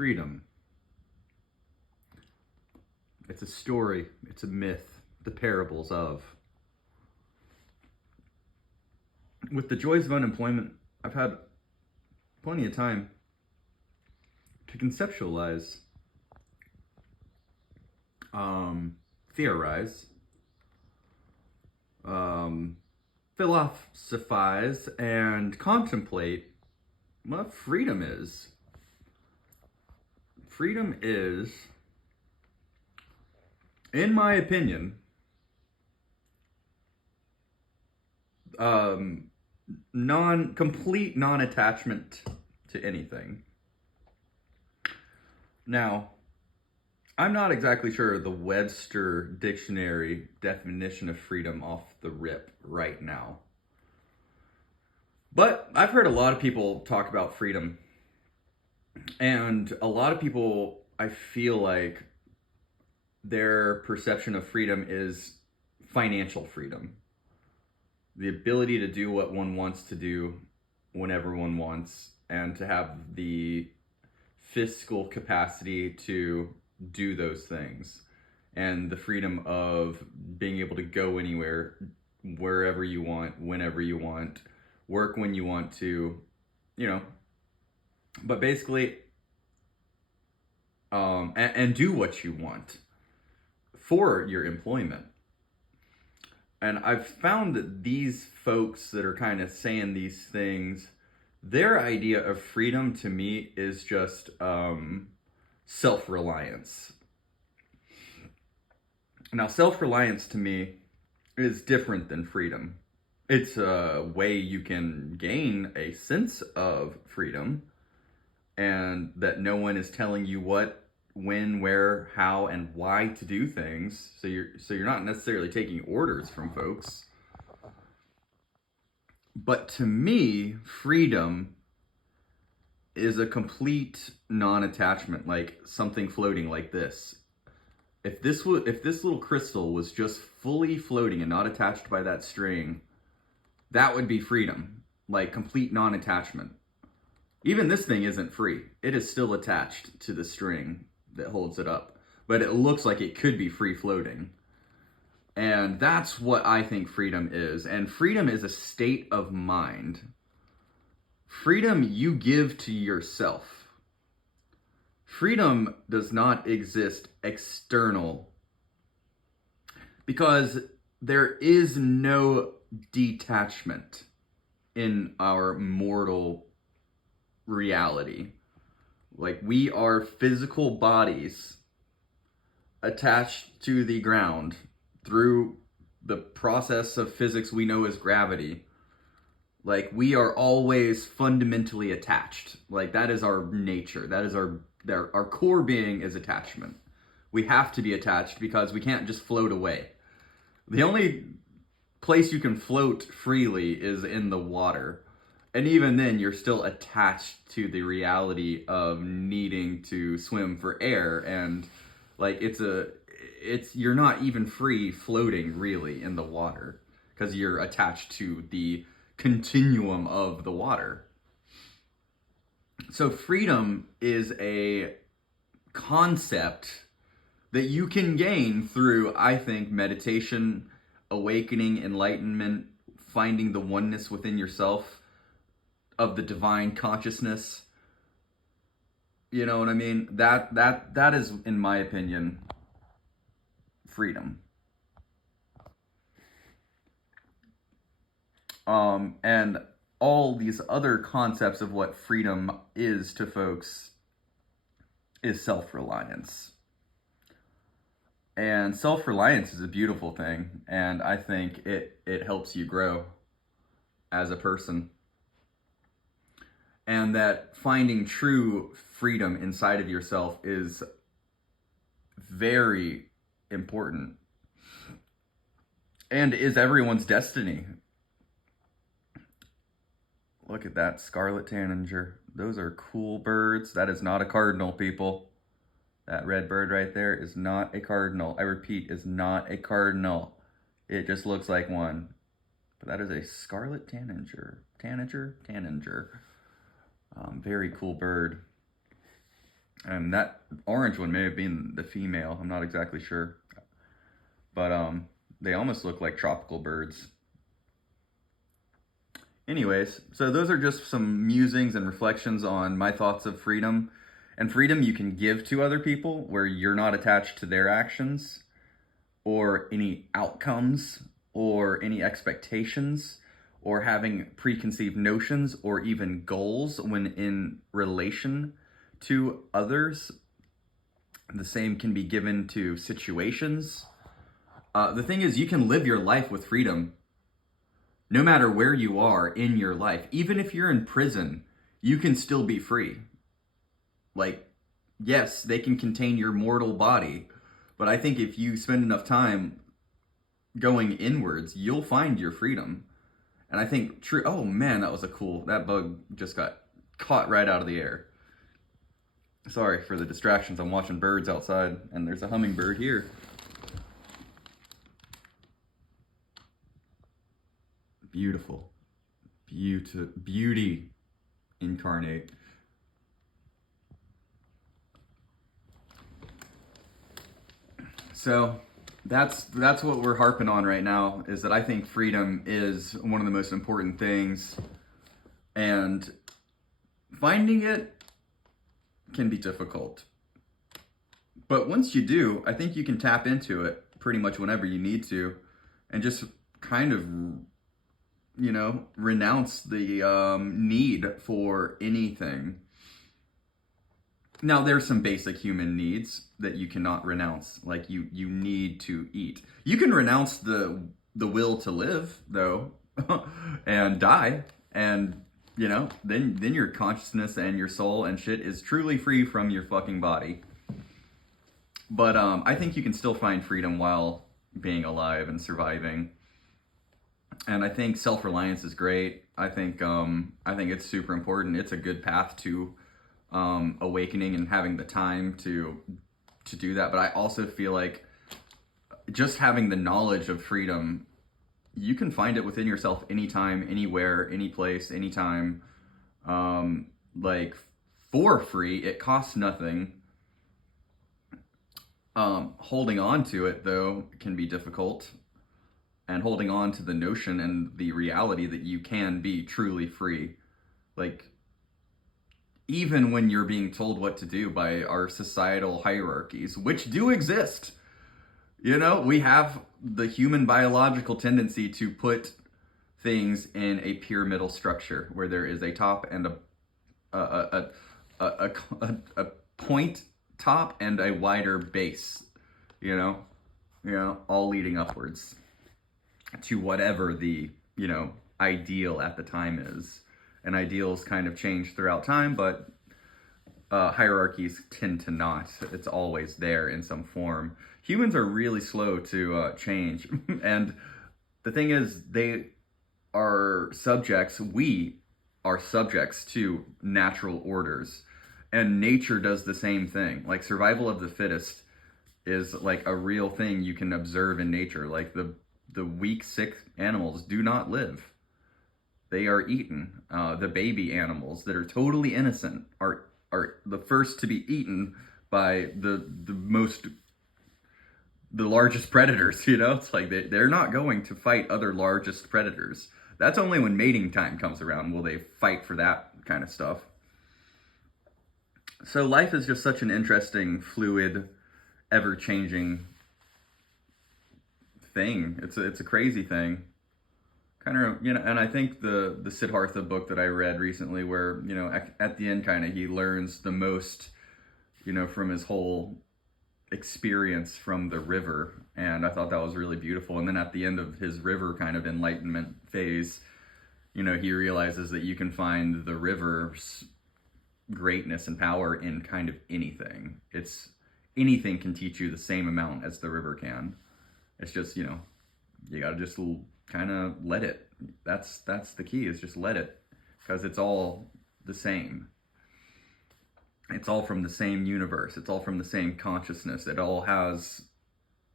Freedom. It's a story, it's a myth, the parables of. With the joys of unemployment, I've had plenty of time to conceptualize, theorize, philosophize, and contemplate what freedom is. Freedom is, in my opinion, complete non-attachment to anything. Now, I'm not exactly sure the Webster Dictionary definition of freedom off the rip right now. But I've heard a lot of people talk about freedom. And a lot of people, I feel like, their perception of freedom is financial freedom. The ability to do what one wants to do whenever one wants, and to have the fiscal capacity to do those things, and the freedom of being able to go anywhere, wherever you want, whenever you want, work when you want to, but basically, and do what you want for your employment. And I've found that these folks that are kind of saying these things, their idea of freedom to me is just self-reliance. Now, self-reliance to me is different than freedom. It's a way you can gain a sense of freedom, and that no one is telling you what, when, where, how, and why to do things. So you're not necessarily taking orders from folks. But to me, freedom is a complete non-attachment, like something floating like this. If this little crystal was just fully floating and not attached by that string, that would be freedom, like complete non-attachment. Even this thing isn't free. It is still attached to the string that holds it up, but it looks like it could be free floating. And that's what I think freedom is. And freedom is a state of mind. Freedom you give to yourself. Freedom does not exist external, because there is no detachment in our mortal reality. Like, we are physical bodies attached to the ground through the process of physics we know as gravity. Like, we are always fundamentally attached. Like, that is our nature. That is our core being is attachment. We have to be attached because we can't just float away. The only place you can float freely is in the water. And even then, you're still attached to the reality of needing to swim for air. And like, you're not even free floating really in the water, because you're attached to the continuum of the water. So freedom is a concept that you can gain through, I think, meditation, awakening, enlightenment, finding the oneness within yourself of the divine consciousness. You know what I mean? That is, in my opinion, freedom. And all these other concepts of what freedom is to folks is self-reliance. And self-reliance is a beautiful thing, and I think it helps you grow as a person. And that finding true freedom inside of yourself is very important, and is everyone's destiny. Look at that scarlet tanager. Those are cool birds. That is not a cardinal, people. That red bird right there is not a cardinal. I repeat, is not a cardinal. It just looks like one. But that is a scarlet tanager. Tanager? Tanager. Very cool bird. And that orange one may have been the female. I'm not exactly sure. But they almost look like tropical birds. Anyways, so those are just some musings and reflections on my thoughts of freedom. And freedom you can give to other people where you're not attached to their actions or any outcomes or any expectations or having preconceived notions or even goals when in relation to others. The same can be given to situations. The thing is, you can live your life with freedom no matter where you are in your life. Even if you're in prison, you can still be free. Like, yes, they can contain your mortal body, but I think if you spend enough time going inwards, you'll find your freedom. And I think true. Oh man, that bug just got caught right out of the air. Sorry for the distractions. I'm watching birds outside, and there's a hummingbird here. Beautiful. Beauty incarnate. So that's what we're harping on right now, is that I think freedom is one of the most important things, and finding it can be difficult. But once you do, I think you can tap into it pretty much whenever you need to, and just kind of, renounce the need for anything. Now, there's some basic human needs that you cannot renounce, like you need to eat. You can renounce the will to live, though, and die, and then your consciousness and your soul and shit is truly free from your fucking body. But I think you can still find freedom while being alive and surviving. And I think self-reliance is great. I think it's super important. It's a good path to awakening and having the time to do that. But I also feel like just having the knowledge of freedom, you can find it within yourself anytime, anywhere, any place, anytime. Like for free, it costs nothing. Holding on to it though can be difficult, and holding on to the notion and the reality that you can be truly free, like even when you're being told what to do by our societal hierarchies, which do exist. We have the human biological tendency to put things in a pyramidal structure where there is a top and a point top and a wider base, all leading upwards to whatever the, ideal at the time is. And ideals kind of change throughout time, but hierarchies tend to not. It's always there in some form. Humans are really slow to change. And the thing is, we are subjects to natural orders. And nature does the same thing. Like survival of the fittest is like a real thing you can observe in nature. Like the weak, sick animals do not live. They are eaten. The baby animals that are totally innocent are the first to be eaten by the largest predators. It's like they're not going to fight other largest predators. That's only when mating time comes around will they fight for that kind of stuff. So life is just such an interesting, fluid, ever-changing thing. It's a crazy thing. Kind of, and I think the Siddhartha book that I read recently, where, at the end, kind of, he learns the most, from his whole experience from the river. And I thought that was really beautiful. And then at the end of his river kind of enlightenment phase, he realizes that you can find the river's greatness and power in kind of anything. Anything can teach you the same amount as the river can. It's just, you gotta just kind of let it. That's the key, is just let it, because it's all the same. It's all from the same universe. It's all from the same consciousness. It all has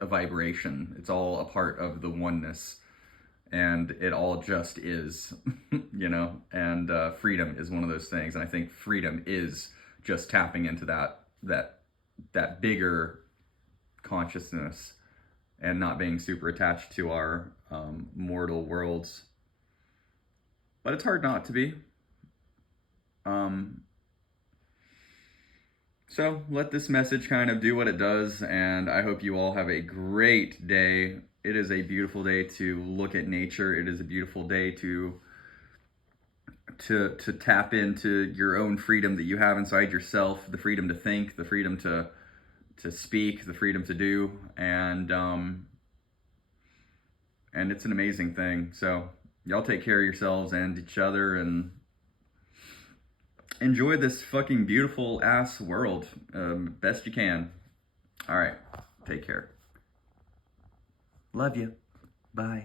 a vibration. It's all a part of the oneness, and it all just is. And freedom is one of those things, and I think freedom is just tapping into that that bigger consciousness and not being super attached to our mortal worlds. But it's hard not to be. So let this message kind of do what it does, and I hope you all have a great day. It is a beautiful day to look at nature. It is a beautiful day to tap into your own freedom that you have inside yourself, the freedom to think, the freedom to speak, the freedom to do, and it's an amazing thing. So y'all take care of yourselves and each other, and enjoy this fucking beautiful ass world best you can. All right, take care. Love you. Bye.